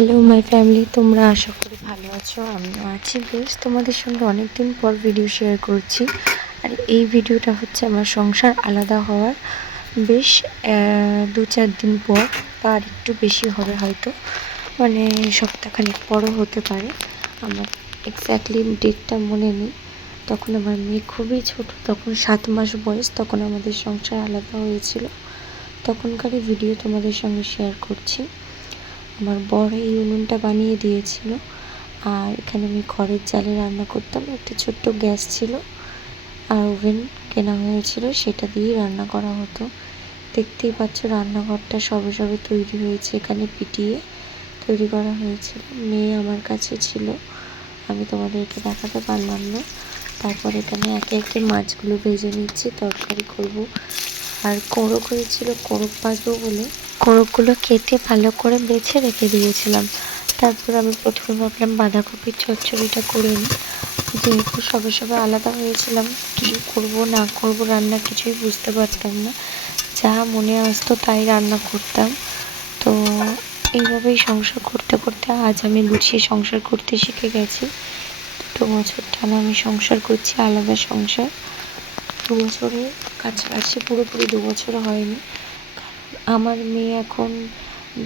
Hello my family, তোমরা আশা করি ভালো আছো। আমিও আছি বেশ। তোমাদের সঙ্গে অনেক দিন পর ভিডিও শেয়ার করছি। আর এই ভিডিওটা হচ্ছে আমার সংসার আলাদা হওয়ার বেশ 2-4 দিন পর, বা আর একটু বেশি হবে হয়তো, মানে সপ্তাহখানেক পরও হতে পারে। আমার এক্স্যাক্টলি ডেটটা মনে নেই। তখন আমার মেয়ে খুবই ছোট, তখন 7 মাস বয়স। তখন আমাদের সংসার আলাদা হয়েছিল। তখনকারই ভিডিও তোমাদের সঙ্গে শেয়ার করছি। আমার বর এই উনুনটা বানিয়ে দিয়েছিল, আর এখানে আমি খড়ের জালে রান্না করতাম। একটা ছোট্ট গ্যাস ছিল আর ওভেন কেনা হয়েছিল, সেটা দিয়েই রান্না করা হতো। দেখতেই পাচ্ছ রান্নাঘরটা সবে সবে তৈরি হয়েছে, এখানে পিটিয়ে তৈরি করা হয়েছিল। মেয়ে আমার কাছে ছিল, আমি তোমাদেরকে দেখাতে পারলাম না। তারপর এখানে একে একে মাছগুলো ভেজে নিচ্ছি, তরকারি করব। আর কোড়ক হয়েছিল, কোড়ক ভাজবো বলে কোড়কগুলো কেটে ভালো করে বেছে রেখে দিয়েছিলাম। তারপর আমি প্রথমে ভাবলাম বাঁধাকপির চচ্চড়িটা করে নিই। যেহেতু সবে সবে আলাদা হয়েছিলাম, কী করব না করব রান্না কিছুই বুঝতে পারতাম না। যা মনে আসতো তাই রান্না করতাম। তো এইভাবেই সংসার করতে করতে আজ আমি গুছিয়ে সংসার করতে শিখে গেছি। 2 বছর টানা আমি সংসার করছি, আলাদা সংসার। 2 বছরের কাছাকাছি, পুরোপুরি 2 বছর হয়নি। আমার মেয়ে এখন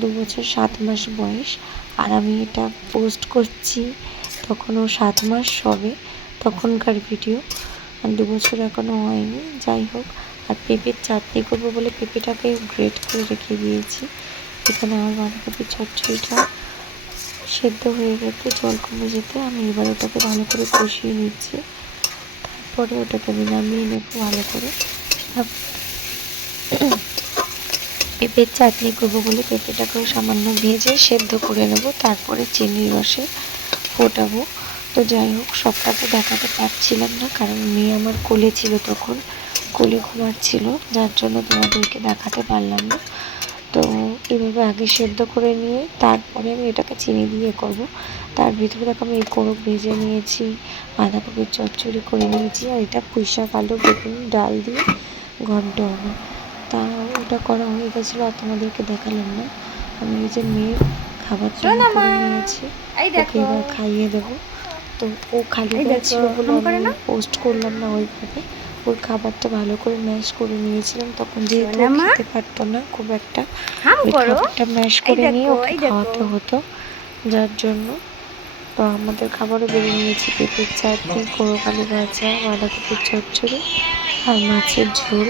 2 বছর 7 মাস বয়স, আর আমি এটা পোস্ট করছি তখনও 7 মাস সবে, তখনকার ভিডিও। আর 2 বছর এখনও হয়নি। যাই হোক, আর পেঁপের চাটনি করবো বলে পেঁপেটাকে গ্রেট করে রেখে দিয়েছি। এখানে আমার বাঁধাকপির চচ্চড়িটা সেদ্ধ হয়ে গেছে, জল কমে যেতে আমি এবার ওটাকে ভালো করে কষিয়ে নিচ্ছি। তারপরে ওটাকে আমি নামিয়ে নেবো ভালো করে। পেঁপের চাটনি করবো বলে পেঁপেটাকেও সামান্য ভেজে সেদ্ধ করে নেব, তারপরে চিনির রসে ফোটাবো। তো যাই হোক, সবটা তো দেখাতে পারছিলাম না, কারণ মেয়ে আমার কোলে ছিল, তখন কোলে ঘুমাচ্ছিল, যার জন্য তোমাদেরকে দেখাতে পারলাম না। তো এভাবে আগে সেদ্ধ করে নিয়ে তারপরে আমি এটাকে চিনি দিয়ে করব। তার ভিতরে দেখো আমি এই কোড়ক ভেজে নিয়েছি, বাঁধাকপির চচ্চড়ি করে নিয়েছি, আর এটা পুঁই শাক, আলু, বেগুন, ডাল দিয়ে ঘন্ট হবে। তা ওটা করা হয়ে গেছিলো, আর তোমাদেরকে দেখালাম না। আমি এই যে মেয়ের খাবারটা করে নিয়েছি, ওকে এবার খাইয়ে দেবো। তো ও খালি ছিল বলে আমি পোস্ট করলাম না ওইভাবে। ওর খাবারটা ভালো করে ম্যাশ করে নিয়েছিলাম, তখন যেহেতু খেতে পারতো না খুব একটা, ওই খাবারটা ম্যাশ করে নিয়ে ওকে খাওয়াতে হতো, যার জন্য। তো আমাদের খাবারও বেড়ে নিয়েছি, পেঁপের চাটনি, কোড়ক আলু ভাজা, বাঁধাকপির চচ্চড়ি আর মাছের ঝোল।